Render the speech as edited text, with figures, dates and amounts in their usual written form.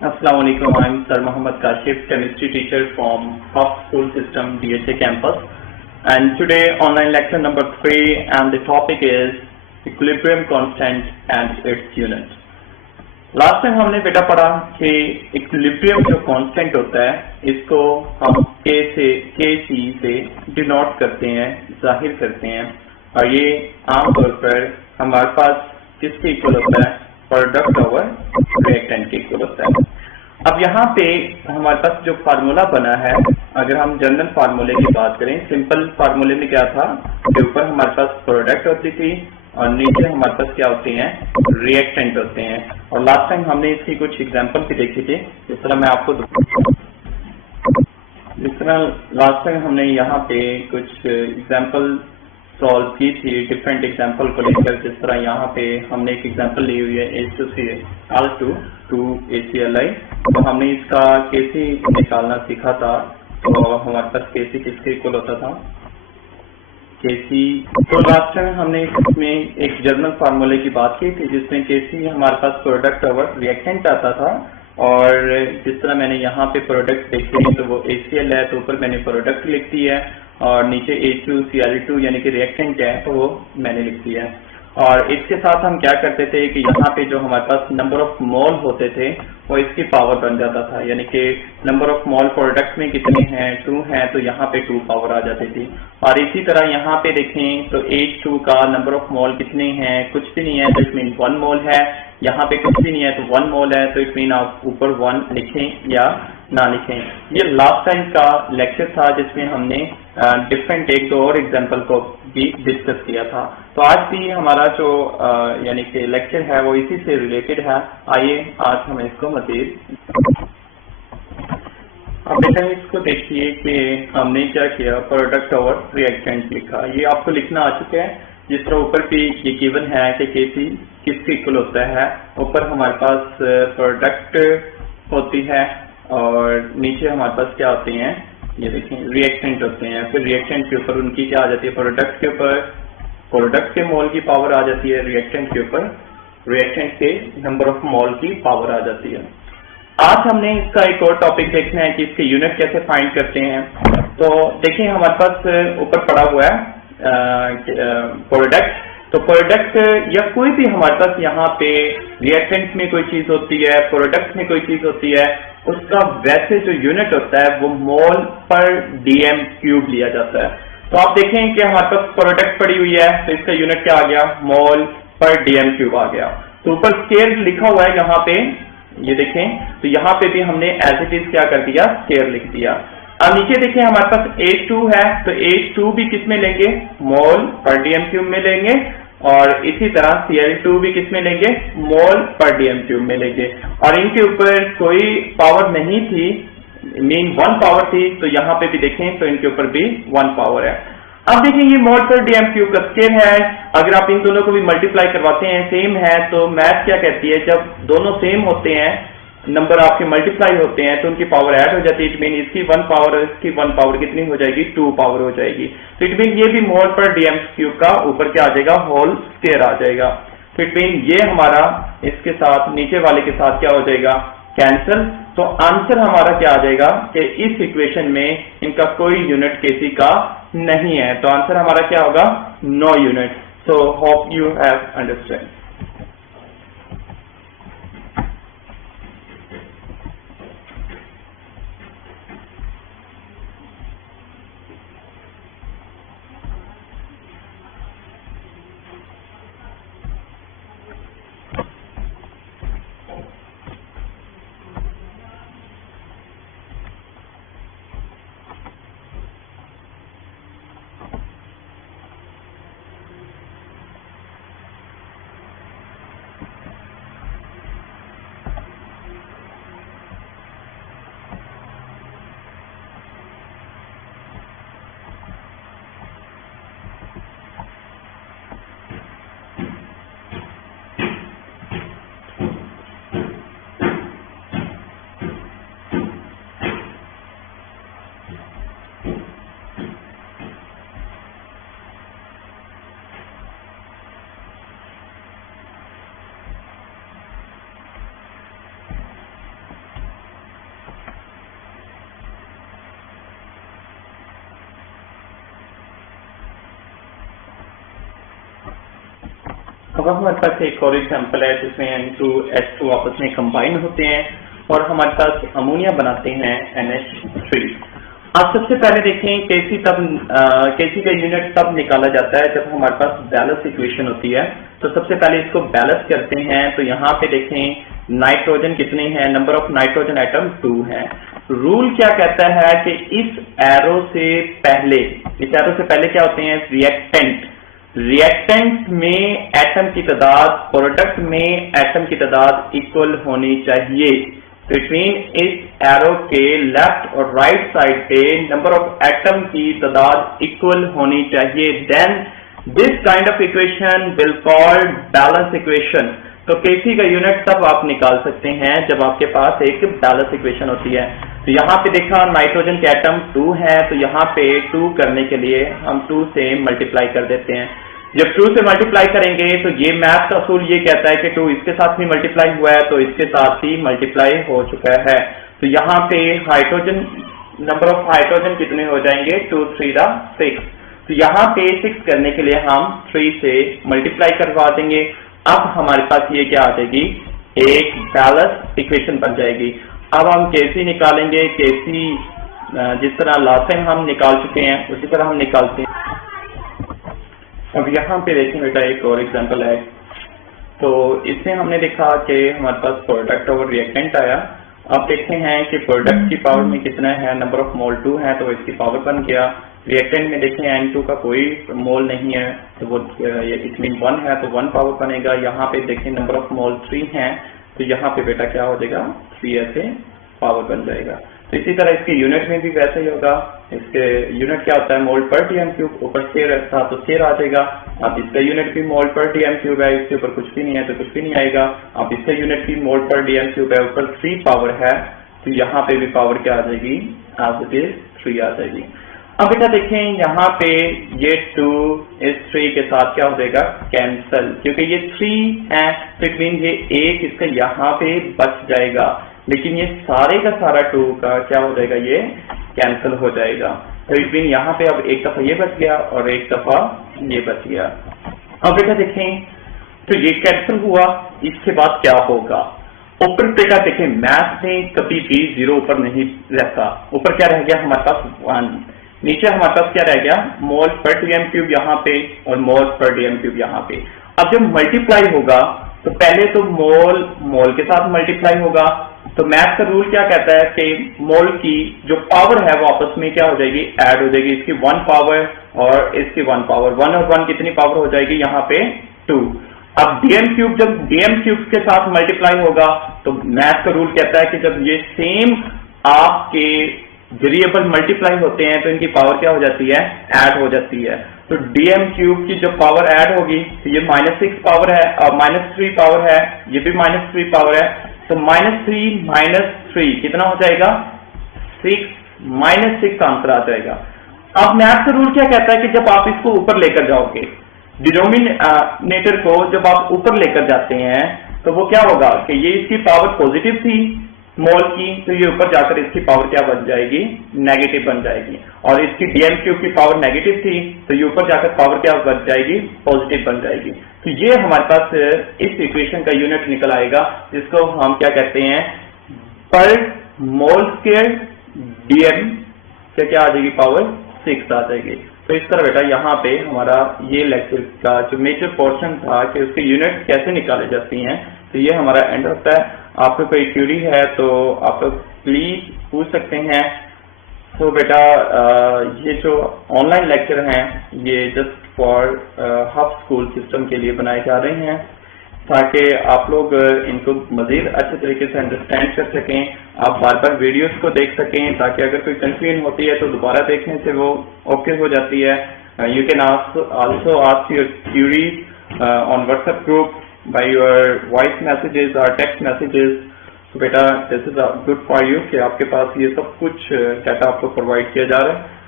Assalamu alaikum. I'm Sir Muhammad Kashif, chemistry teacher from Hub School System DHA campus. And today online lecture number 3 and the topic is equilibrium constant and its unit. Last time हमने बेटा पढ़ा कि equilibrium जो constant होता है इसको हम K से डिनोट करते हैं, जाहिर करते हैं, और ये आमतौर पर हमारे पास किसके इक्वल होता है? प्रोडक्ट ओवर रिएक्टेंट के इक्वल होता है। अब यहाँ पे हमारे पास जो फार्मूला बना है, अगर हम जनरल फार्मूले की बात करें, सिंपल फार्मूले में क्या था कि ऊपर हमारे पास प्रोडक्ट होती थी और नीचे हमारे पास क्या होते हैं? रिएक्टेंट होते हैं। और लास्ट टाइम हमने इसकी कुछ एग्जांपल भी देखी थी, इस तरह मैं आपको जिस तरह लास्ट टाइम हमने यहाँ पे कुछ एग्जांपल सॉल्व की थी, डिफरेंट एग्जांपल को लेकर। जिस तरह यहाँ पे हमने एक एग्जांपल ली हुई है H2Cl2 2ACLI, तो हमने इसका Kc निकालना सीखा था। तो हमारे पास Kc किसके इक्वल होता था? Kc, तो लास्ट टाइम हमने इसमें एक जर्नल फार्मूले की बात की थी जिसमें Kc हमारे पास प्रोडक्ट ओवर रिएक्टेंट आता था। और जिस तरह मैंने यहाँ पे प्रोडक्ट देखे तो वो ACl है, तो ऊपर मैंने प्रोडक्ट लिख दी है और नीचे H2Cl2 यानी कि रिएक्टेंट है तो वो मैंने लिख दिया है। और इसके साथ हम क्या करते थे कि यहाँ पे जो हमारे पास नंबर ऑफ मोल होते थे वो इसकी पावर बन जाता था, यानी कि नंबर ऑफ मोल प्रोडक्ट में कितने हैं? 2 हैं, तो यहाँ पे 2 पावर आ जाती थी। और इसी तरह यहाँ पे देखें तो H2 का नंबर ऑफ मोल कितने हैं? कुछ भी नहीं है, तो इट मीन 1 मोल है। यहाँ पे कुछ भी नहीं है तो 1 मोल है, तो इट मीन आप ऊपर 1 लिखें या ना लिखें। ये लास्ट टाइम का लेक्चर था जिसमें हमने डिफरेंट एक दो और एग्जांपल को भी डिस्कस किया था। तो आज भी हमारा जो यानी कि लेक्चर है वो इसी से रिलेटेड है। आइए आज हम इसको मजीद अब बेटा इसको देखिए कि हमने क्या किया, प्रोडक्ट ओवर रिएक्टेंट लिखा। ये आपको लिखना आ चुका है। जिस तरह ऊपर भी ये गिवन है कि Kc किसके इक्वल होता है, ऊपर हमारे पास प्रोडक्ट होती है और नीचे हमारे पास क्या होते हैं? ये देखें रिएक्टेंट होते हैं। फिर रिएक्टेंट के ऊपर उनकी क्या आ जाती है? प्रोडक्ट के ऊपर प्रोडक्ट के मोल की पावर आ जाती है, रिएक्टेंट के ऊपर रिएक्टेंट के नंबर ऑफ मोल की पावर आ जाती है। आज हमने इसका एक और टॉपिक देखना है कि इसके यूनिट कैसे फाइंड करते हैं। तो देखिए हमारे पास ऊपर पड़ा हुआ है प्रोडक्ट। तो प्रोडक्ट या कोई भी हमारे पास यहाँ पे रिएक्टेंट में कोई चीज होती है, प्रोडक्ट में कोई चीज होती है, उसका वैसे जो यूनिट होता है वो मोल पर डीएम क्यूब लिया जाता है। तो आप देखें कि हमारे पास प्रोडक्ट पड़ी हुई है तो इसका यूनिट क्या आ गया? मोल पर डीएम क्यूब आ गया। तो ऊपर स्केयर लिखा हुआ है यहाँ पे, ये देखें, तो यहाँ पे भी हमने एज इट इज क्या कर दिया? स्केयर लिख दिया। अब नीचे देखें हमारे पास H2 है, तो H2 भी किस में लेंगे? मोल पर डीएम क्यूब में लेंगे। और इसी तरह Cl2 भी किस में लेंगे? मोल पर डीएम क्यूब में लेंगे। और इनके ऊपर कोई पावर नहीं थी, मीन 1 पावर थी, तो यहाँ पे भी देखें तो इनके ऊपर भी 1 पावर है। अब देखें ये मोल पर डीएम क्यूब का स्केयर है। अगर आप इन दोनों को भी मल्टीप्लाई करवाते हैं, सेम है, तो मैथ क्या कहती है? जब दोनों सेम होते हैं, नंबर आपके मल्टीप्लाई होते हैं, तो उनकी पावर ऐड हो जाती है। इट मीन इसकी 1 पावर और इसकी 1 पावर कितनी हो जाएगी? 2 पावर हो जाएगी। तो इट मीन ये भी मोल पर डीएम क्यूब का ऊपर क्या आ जाएगा? होल स्क्वायर आ जाएगा। तो इट मीन ये हमारा इसके साथ नीचे वाले के साथ क्या हो जाएगा? कैंसिल। तो आंसर हमारा क्या आ जाएगा कि इस इक्वेशन में इनका कोई यूनिट Kc का नहीं है। तो आंसर हमारा क्या होगा? No unit. So hope you have understand. अब हमारे पास एक और एग्जाम्पल है जिसमें N2H2 आपस में कंबाइन होते हैं और हमारे पास अमोनिया बनाते हैं NH3। अब सबसे पहले देखें केसी का यूनिट तब निकाला जाता है जब हमारे पास बैलेंस इक्वेशन होती है। तो सबसे पहले इसको बैलेंस करते हैं। तो यहाँ पे देखें नाइट्रोजन कितने हैं, नंबर ऑफ नाइट्रोजन एटम 2 है। रूल क्या कहता है कि इस एरो से पहले क्या होते हैं रिएक्टेंट में एटम की तादाद प्रोडक्ट में एटम की तादाद इक्वल होनी चाहिए। बिटवीन इस एरो के लेफ्ट और राइट साइड पे नंबर ऑफ एटम की तादाद इक्वल होनी चाहिए। Then this kind of equation will called balance equation. तो केसी का यूनिट तब आप निकाल सकते हैं जब आपके पास एक बैलेंस इक्वेशन होती है। तो यहाँ पे देखा नाइट्रोजन के एटम 2 है, तो यहाँ पे 2 करने के लिए हम 2 से मल्टीप्लाई कर देते हैं। जब 2 से मल्टीप्लाई करेंगे तो ये मैथ का असूल ये कहता है कि 2 इसके साथ भी मल्टीप्लाई हुआ है तो इसके साथ ही मल्टीप्लाई हो चुका है। तो यहाँ पे हाइड्रोजन नंबर ऑफ हाइड्रोजन कितने हो जाएंगे 2 3 6। तो यहाँ पे 6 करने के लिए हम 3 से मल्टीप्लाई करवा देंगे। अब हमारे पास ये क्या आ जाएगी, एक बैलेंस इक्वेशन बन जाएगी। अब हम केसी निकालेंगे। केसी जिस तरह लास्ट टाइम हम निकाल चुके हैं उसी तरह हम निकालते हैं। अब यहाँ पे देखें बेटा एक और एग्जांपल है। तो इसमें हमने देखा कि हमारे पास प्रोडक्ट और रिएक्टेंट आया। अब देखते हैं कि प्रोडक्ट की पावर में कितना है, नंबर ऑफ मोल 2 है तो इसकी पावर बन गया। रिएक्टेंट में देखें N2 का कोई मोल नहीं है तो वो इसमें 1 है तो 1 पावर बनेगा। यहाँ पे देखें नंबर ऑफ मोल 3 है तो यहाँ पे बेटा क्या हो जाएगा 3 ऐसे पावर बन जाएगा। तो इसी तरह इसके यूनिट में भी वैसे ही होगा। इसके यूनिट क्या होता है मोल पर डीएम क्यूब, ऊपर शेर था तो शेर आ जाएगा। अब इसका यूनिट भी मोल पर डीएम क्यूब है, इसके ऊपर कुछ भी नहीं है तो कुछ भी नहीं आएगा। अब इसका यूनिट भी मोल पर डीएम क्यूब है, ऊपर 3 पावर है तो यहाँ पे भी पावर क्या आ जाएगी एज इट इज 3 आ जाएगी। अब बेटा देखें यहाँ पे ये 2 इस 3 के साथ क्या हो जाएगा कैंसल, क्योंकि ये 3 है बिटवीन ये 1 इसका यहाँ पे बच जाएगा, लेकिन ये सारे का सारा 2 का क्या हो जाएगा ये कैंसिल हो जाएगा। तो बिटवीन यहाँ पे अब एक दफा ये बच गया और एक दफा ये बच गया। अब बेटा देखें तो ये कैंसिल हुआ, इसके बाद क्या होगा। ऊपर बेटा देखें मैथ में कभी भी 0 ऊपर नहीं रहता, ऊपर क्या रह गया हमारे पास 1, नीचे हमारे पास क्या रह गया मोल पर डीएम क्यूब यहाँ पे और मोल पर डीएम क्यूब यहाँ पे। अब जब मल्टीप्लाई होगा तो पहले तो मोल के साथ मल्टीप्लाई होगा। तो मैथ का रूल क्या कहता है कि मोल की जो पावर है वो आपस में क्या हो जाएगी ऐड हो जाएगी। इसकी 1 पावर और इसकी 1 पावर, 1 और 1 कितनी पावर हो जाएगी यहाँ पे 2। अब डीएम क्यूब जब डीएम क्यूब के साथ मल्टीप्लाई होगा तो मैथ का रूल कहता है कि जब ये सेम आपके वेरिएबल मल्टीप्लाई होते हैं तो इनकी पावर क्या हो जाती है ऐड हो जाती है। तो डीएम क्यूब की जब पावर ऐड होगी तो ये -6 पावर है और -3 पावर है, ये भी -3 पावर है। तो -3 -3 कितना हो जाएगा 6, -6 आंसर आ जाएगा। अब मैथ का रूल क्या कहता है कि जब आप इसको ऊपर लेकर जाओगे, डिनोमिनेटर को जब आप ऊपर लेकर जाते हैं तो वो क्या होगा कि ये इसकी पावर पॉजिटिव थी मोल की, तो ये ऊपर जाकर इसकी पावर क्या बन जाएगी नेगेटिव बन जाएगी, और इसकी डीएम क्यूब की पावर नेगेटिव थी तो ये ऊपर जाकर पावर क्या बन जाएगी पॉजिटिव बन जाएगी। तो ये हमारे पास इस इक्वेशन का यूनिट निकल आएगा जिसको हम क्या कहते हैं पर मोल स्क्वायर डीएम से क्या आ जाएगी पावर 6 आ जाएगी। तो इस तरह बेटा यहाँ पे हमारा ये लेक्चर का जो मेजर पोर्शन था कि उसके यूनिट कैसे निकाले जाती हैं तो ये हमारा एंड होता है। आपको कोई क्यूरी है तो आप प्लीज पूछ सकते हैं। तो बेटा ये जो ऑनलाइन लेक्चर हैं ये just for hub school system के लिए बनाए जा रहे हैं ताकि आप लोग इनको मजीद अच्छे तरीके से अंडरस्टैंड कर सकें, आप बार बार वीडियोस को देख सकें ताकि अगर कोई कंफ्यूजन होती है तो दोबारा देखने से वो ओके हो जाती है। You can also ask your queries on WhatsApp group by your voice messages or text messages। तो बेटा this is good for you कि आपके पास ये सब कुछ डाटा आपको प्रोवाइड किया जा रहा है।